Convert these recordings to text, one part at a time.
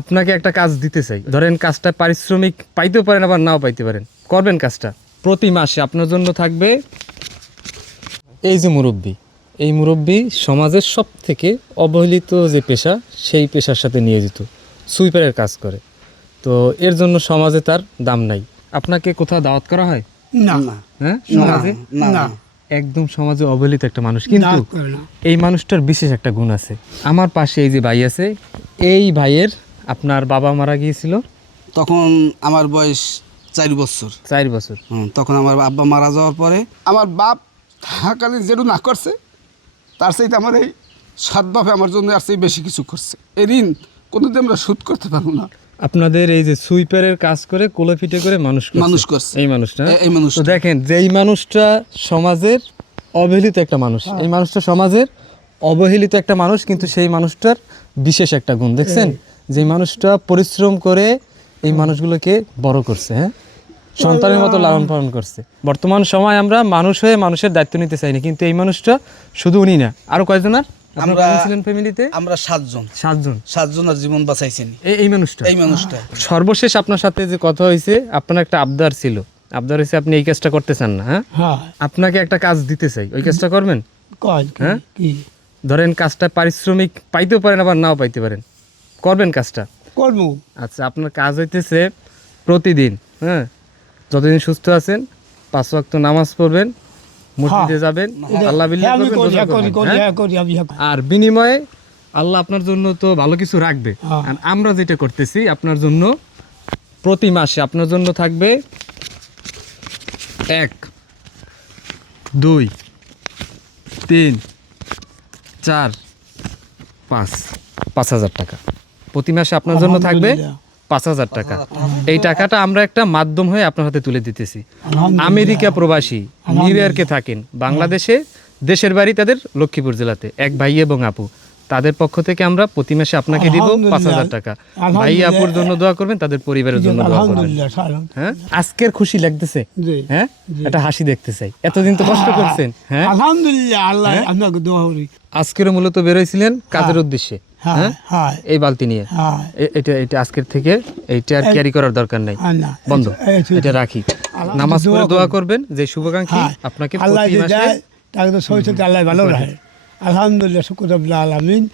আপনাকে একটা কাজ দিতে চাই, ধরেন কাজটা পারিশ্রমিক পাইতেও পারেন আবার নাও পাইতে পারেন, করবেন কাজটা। প্রতি মাসে আপনার জন্য থাকবে এই যে মুরব্বি, এই মুরব্বি সমাজের সব থেকে অবহেলিত যে পেশা, সেই পেশার সাথে নিয়োজিত, সুইপারের কাজ করে। তো এর জন্য সমাজে তার দাম নাই। আপনাকে কোথাও দাওয়াত করা হয় না হ্যাঁ সমাজে? না একদম সমাজে অবহেলিত একটা মানুষ, কিন্তু এই মানুষটার বিশেষ একটা গুণ আছে। আমার পাশে এই যে ভাই আছে, এই ভাইয়ের আপনার বাবা মারা গিয়েছিল তখন আমার বয়স 4 বছর। 4 বছর। তখন আমার আব্বা মারা যাওয়ার পরে আমার বাপ থাকালীন যেটু না করছে তার চাইতে আমার এই সৎ বাপে আমার জন্য আর চেয়ে বেশি কিছু করছে। এই ঋণ কোনোদিন আমরা শোধ করতে পারবো না। আপনাদের এই যে সুইপারের কাজ করে কোলে করে মানুষ করছে এই মানুষটা। এই মানুষ তো দেখেন যে এই মানুষটা সমাজের অবহেলিত একটা মানুষ, এই মানুষটা সমাজের অবহেলিত একটা মানুষ, কিন্তু সেই মানুষটার বিশেষ একটা গুণ দেখছেন, যে মানুষটা পরিশ্রম করে এই মানুষগুলোকে বড় করছে, হ্যাঁ সন্তানের মতো লালন পালন করছে। বর্তমান সময় আমরা মানুষ হয়ে মানুষের দায়িত্ব নিতে চাইনি, কিন্তু এই মানুষটা শুধু উনি না, আরো কয়জন আর আমরা ছিলেন ফ্যামিলিতে? আমরা 7 জনের জীবন বাঁচাইছেন এই মানুষটা। সর্বশেষ আপনার সাথে যে কথা হয়েছে, আপনার একটা আবদার ছিল, আবদার হয়েছে আপনি এই কাজটা করতে চান না, হ্যাঁ আপনাকে একটা কাজ দিতে চাই, ওই কাজটা করবেন? হ্যাঁ ধরেন কাজটা পারিশ্রমিক পাইতেও পারেন আবার নাও পাইতে পারেন, করবেন কাজটা? করবো। আচ্ছা, আপনার কাজ হইতেছে প্রতিদিন, হ্যাঁ যতদিন সুস্থ আছেন 5 ওয়াক্ত নামাজ পড়বেন, মসজিদে যাবেন, আল্লাহ বিল্লাহ করবেন, আর বিনিময়ে আল্লাহ আপনার জন্য তো ভালো কিছু রাখবে। আর আমরা যেটা করতেছি আপনার জন্য, প্রতি মাসে আপনার জন্য থাকবে 1 2 3 4 5 5,000 টাকা প্রতি মাসে আপনার জন্য থাকবে। 5,000 টাকা। এই টাকাটা আমরা একটা মাধ্যম হয়ে আপনার হাতে তুলে দিতেছি। আমেরিকা প্রবাসী, নিউ ইয়র্কে থাকেন, বাংলাদেশে দেশের বাড়ি তাদের লক্ষ্মীপুর জেলাতে, এক ভাই এবং আপু, তাদের পক্ষ থেকে আমরা প্রতি মাসে আপনাকে দিব 5,000 টাকা। ভাই আপুর জন্য দোয়া করবেন, তাদের পরিবারের জন্য দোয়া করবেন। হ্যাঁ আজকের খুশি লাগতেছে, হ্যাঁ একটা হাসি দেখতে চাই, এতদিন তো কষ্ট করছেন, হ্যাঁ আলহামদুলিল্লাহ, আল্লাহ আপনাকে দোয়া করি। আজকের মূলত বেরোইছিলেন কাজের উদ্দেশ্যে, হ্যাঁ এই বালতি নিয়ে, এটা আজকের থেকে এইটা আর ক্যারি করার দরকার নাই, বন্ধ, এটা রাখি। নামাজ পড়ে দোয়া করবেন, যে শুভাকাঙ্ক্ষী আপনাকে প্রতি মাসে তাকে তো সহিত আল্লাহ ভালো রাখে। আলহামদুলিল্লাহ, শুকর রব্বিল আলামিন।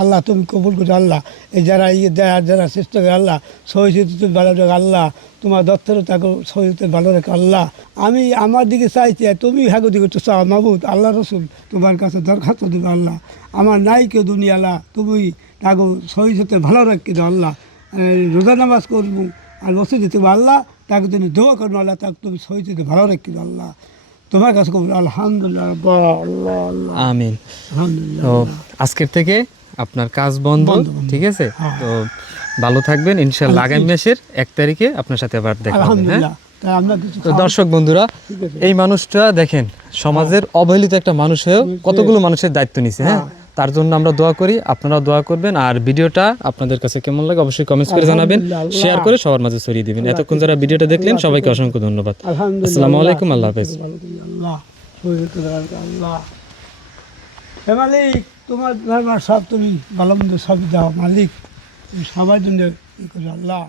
আল্লাহ তুমি কবুল করো আল্লাহ। এই যারা দেয়, যারা চেষ্টা করে আল্লাহ সহিত তুমি ভালো রাখো আল্লাহ, তোমার দত্তর তাকে সহিত ভালো রাখো আল্লাহ। আমি আমার দিকে চাইছি, তুমি হাগো দিকে তো চাও মাহবুদ আল্লাহ রসুল, তোমার কাছে দরখাস্ত দেবে আল্লাহ। আমার নাই কেউ দুনিয়া আল্লাহ, তুমি তাকে সহিত ভালো রাখি দাও আল্লাহ। রোজা নামাজ করবো আর বসে দিতে আল্লাহ, তাকে তুমি দোয়া করবো আল্লাহ, তাকে তুমি সহিত ভালো রাখি দাও আল্লাহ। তোমার কাছে আলহামদুলিল্লাহ, আমিন। তো আজকের থেকে আপনার কাজ বন্ধ, ঠিক আছে? তো ভালো থাকবেন, ইনশাআল্লাহ আগামী মাসের 1 তারিখে আপনার সাথে আবার দেখা হবে। তো দর্শক বন্ধুরা, এই মানুষটা দেখেন সমাজের অবহেলিত একটা মানুষ হয়েও কতগুলো মানুষের দায়িত্ব নিছে, হ্যাঁ তার জন্য আমরা দোয়া করি, আপনারা দোয়া করবেন। আর ভিডিওটা আপনাদের কাছে কেমন লাগে অবশ্যই কমেন্টস করে জানাবেন, শেয়ার করে সবার মাঝে ছড়িয়ে দিবেন। এতক্ষণ যারা ভিডিওটা দেখলেন সবাইকে অসংখ্য ধন্যবাদ। আসসালামু আলাইকুম, আল্লাহ হাফেজ। মালিক তোমার সব তুমি ভালো মন্দ সব দাও মালিক, সবার জন্য আল্লাহ।